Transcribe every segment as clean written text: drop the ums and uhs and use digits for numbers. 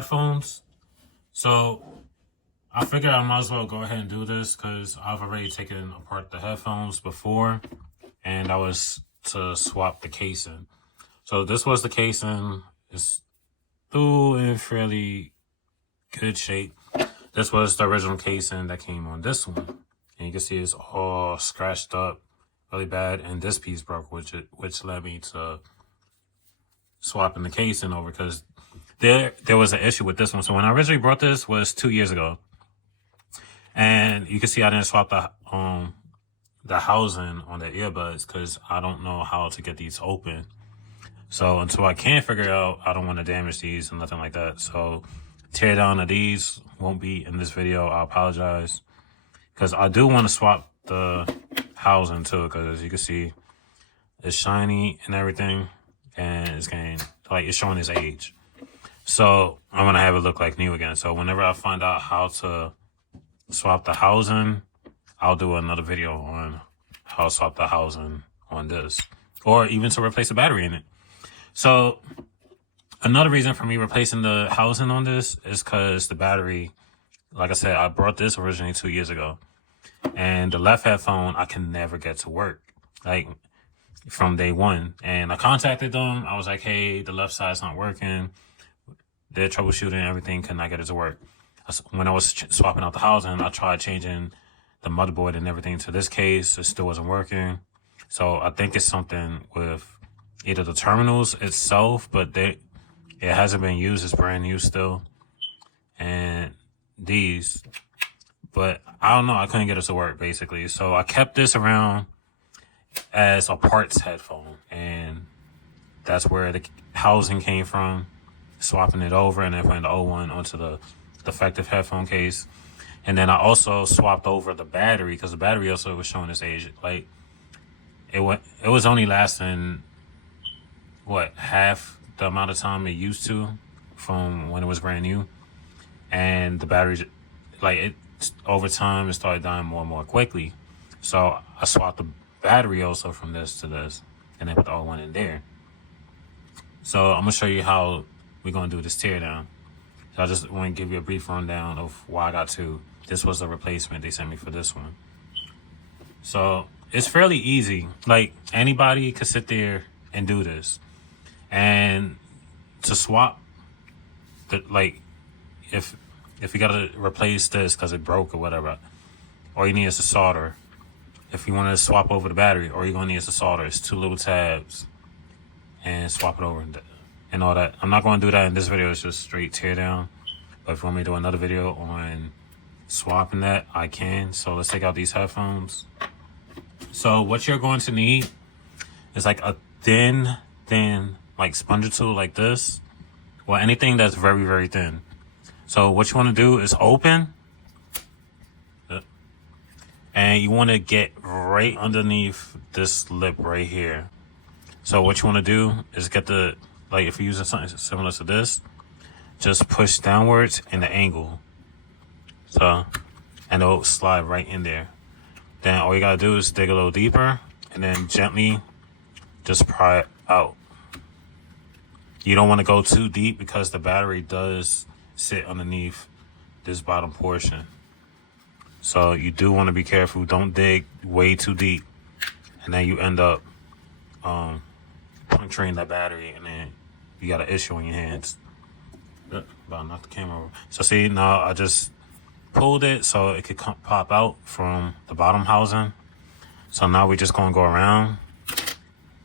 headphones. So I figured I might as well go ahead and do this because I've already taken apart the headphones before, and that was to swap the casing. So this was the casing. It's still in fairly good shape. This was the original casing that came on this one. And you can see it's all scratched up really bad, and this piece broke, which led me to swapping the casing over because there was an issue with this one. So when I originally brought this was 2 years ago. And you can see I didn't swap the housing on the earbuds because I don't know how to get these open. So until I can figure it out, I don't want to damage these and nothing like that. So tear down of these won't be in this video. I apologize. Because I do want to swap the housing too, because as you can see, it's shiny and everything. And it's getting, like, it's showing its age. So I'm going to have it look like new again. So whenever I find out how to swap the housing, I'll do another video on how to swap the housing on this, or even to replace the battery in it. So another reason for me replacing the housing on this is because the battery, like I said, I brought this originally 2 years ago, and the left headphone I can never get to work, like from day one. And I contacted them. I was like, hey, the left side's not working. They're troubleshooting everything, could not get it to work. When I was swapping out the housing, I tried changing the motherboard and everything to this case. It still wasn't working. So I think it's something with either the terminals itself, but it hasn't been used. It's brand new still. And these, but I don't know. I couldn't get it to work basically. So I kept this around as a parts headphone, and that's where the housing came from. Swapping it over and then putting the old one onto the defective headphone case. And then I also swapped over the battery because the battery also was showing its age. Like it was only lasting half the amount of time it used to from when it was brand new. And the battery, over time, it started dying more and more quickly. So I swapped the battery also from this to this, and then put the old one in there. So I'm gonna show you how we're gonna do this teardown. So I just want to give you a brief rundown of why I got two. This was the replacement they sent me for this one. So it's fairly easy. Like, anybody could sit there and do this. And to swap, if you gotta replace this because it broke or whatever, all you need is a solder. If you want to swap over the battery, all you're gonna need is a solder. It's 2 little tabs, and swap it over and all that. I'm not going to do that in this video. It's just straight tear down. But if you want me to do another video on swapping that, I can. So let's take out these headphones. So what you're going to need is like a thin like sponger tool like this, or anything that's very, very thin. So what you want to do is open, and you want to get right underneath this lip right here. So what you want to do is get if you're using something similar to this, just push downwards in the angle. So, and it'll slide right in there. Then all you gotta do is dig a little deeper and then gently just pry it out. You don't want to go too deep because the battery does sit underneath this bottom portion. So you do want to be careful. Don't dig way too deep, and then you end up puncturing that battery, and then you got an issue in your hands. About to knock the camera over. So see, now I just pulled it so it could pop out from the bottom housing. So now we're just gonna go around.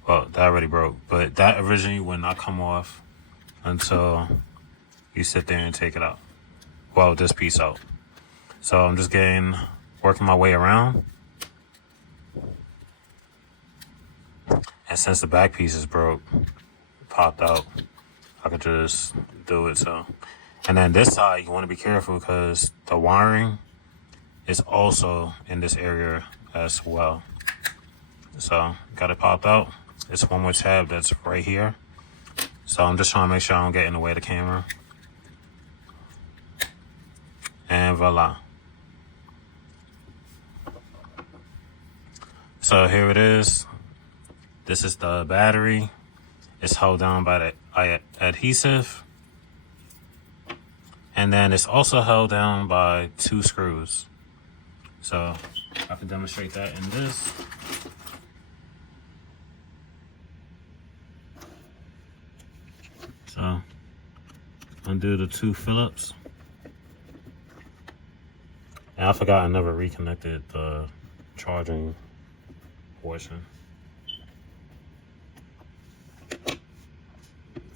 Well, that already broke, but that originally would not come off until you sit there and take it out. Well, this piece out. So I'm just working my way around. And since the back piece is broke, popped out, I could just do it. So, and then this side, you want to be careful because the wiring is also in this area as well. So got it popped out. It's one more tab that's right here. So I'm just trying to make sure I don't get in the way of the camera. And voila. So here it is. This is the battery. It's held down by the adhesive. And then it's also held down by 2 screws. So I can demonstrate that in this. So undo the 2 Phillips. And I forgot I never reconnected the charging portion.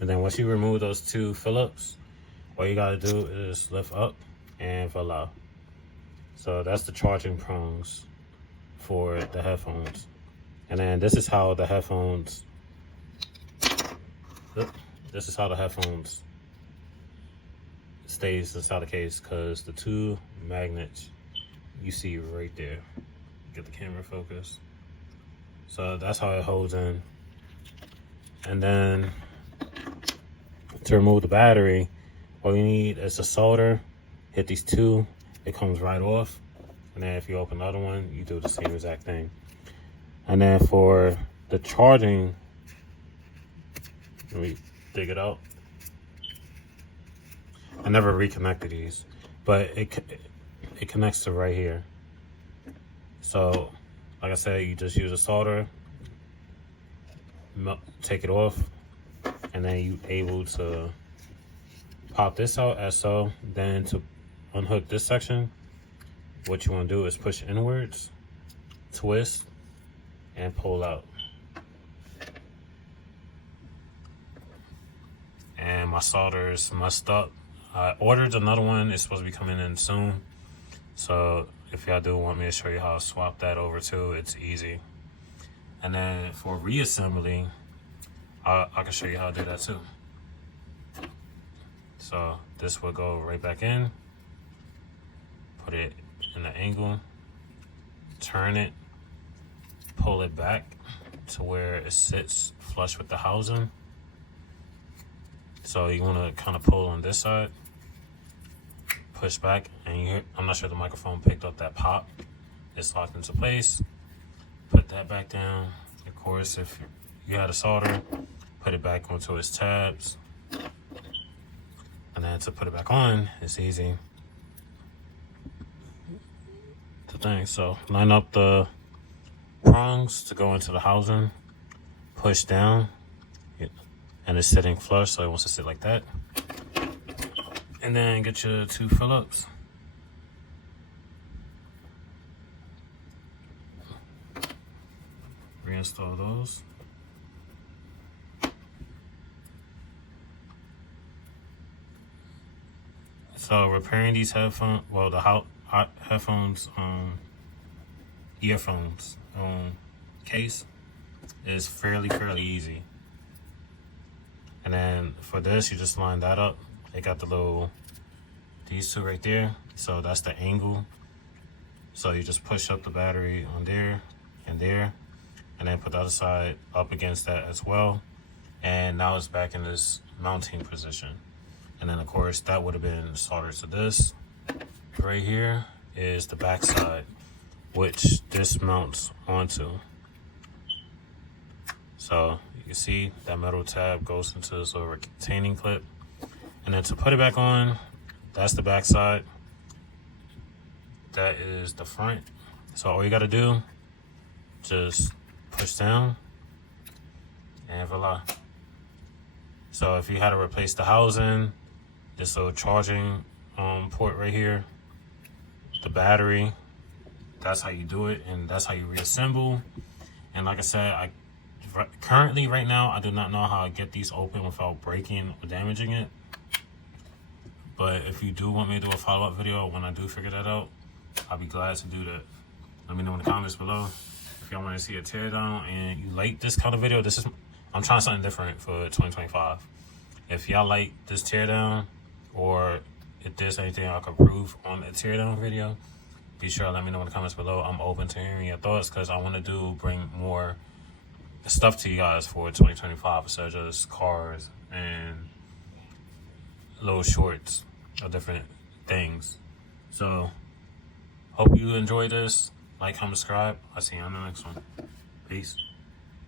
And then once you remove those 2 Phillips, all you gotta do is lift up and voila. So that's the charging prongs for the headphones. And then this is how the headphones, stays inside the case, because the 2 magnets you see right there. Get the camera focused. So that's how it holds in. And then to remove the battery, all you need is a solder. Hit these 2, it comes right off. And then if you open another one, you do the same exact thing. And then for the charging, let me dig it out. I never reconnected these, but it connects to right here. So like I said, you just use a solder, take it off, and then you able to pop this out as so. Then to unhook this section, what you want to do is push inwards, twist, and pull out. And my solder is messed up. I ordered another one. It's supposed to be coming in soon. So if y'all do want me to show you how to swap that over too, it's easy. And then for reassembly, I can show you how to do that too. So this will go right back in, put it in the angle, turn it, pull it back to where it sits flush with the housing. So you want to kind of pull on this side, push back, and you hear, I'm not sure the microphone picked up that pop. It's locked into place. Put that back down. Of course, if you had a solder, put it back onto its tabs. And then to put it back on, it's easy. The thing, so line up the prongs to go into the housing, push down, and it's sitting flush, so it wants to sit like that. And then get your 2 Phillips. Reinstall those. So repairing these headphones, well, the headphones, earphones case is fairly easy. And then for this, you just line that up. They got the little, these 2 right there. So that's the angle. So you just push up the battery on there and there, and then put the other side up against that as well. And now it's back in this mounting position. And then of course that would have been soldered to this. Right here is the back side, which this mounts onto. So you can see that metal tab goes into this little retaining clip. And then to put it back on, that's the back side. That is the front. So all you gotta do, just push down and voila. So if you had to replace the housing, this little charging port right here, the battery, that's how you do it, and that's how you reassemble. And like I said, currently right now, I do not know how to get these open without breaking or damaging it. But if you do want me to do a follow-up video when I do figure that out, I'll be glad to do that. Let me know in the comments below if y'all want to see a teardown and you like this kind of video. I'm trying something different for 2025. If y'all like this teardown, or if there's anything I could prove on a teardown video, be sure to let me know in the comments below. I'm open to hearing your thoughts, because I want to bring more stuff to you guys for 2025, such as cars and little shorts of different things. So hope you enjoy this. Like, comment, subscribe. I'll see you on the next one. Peace.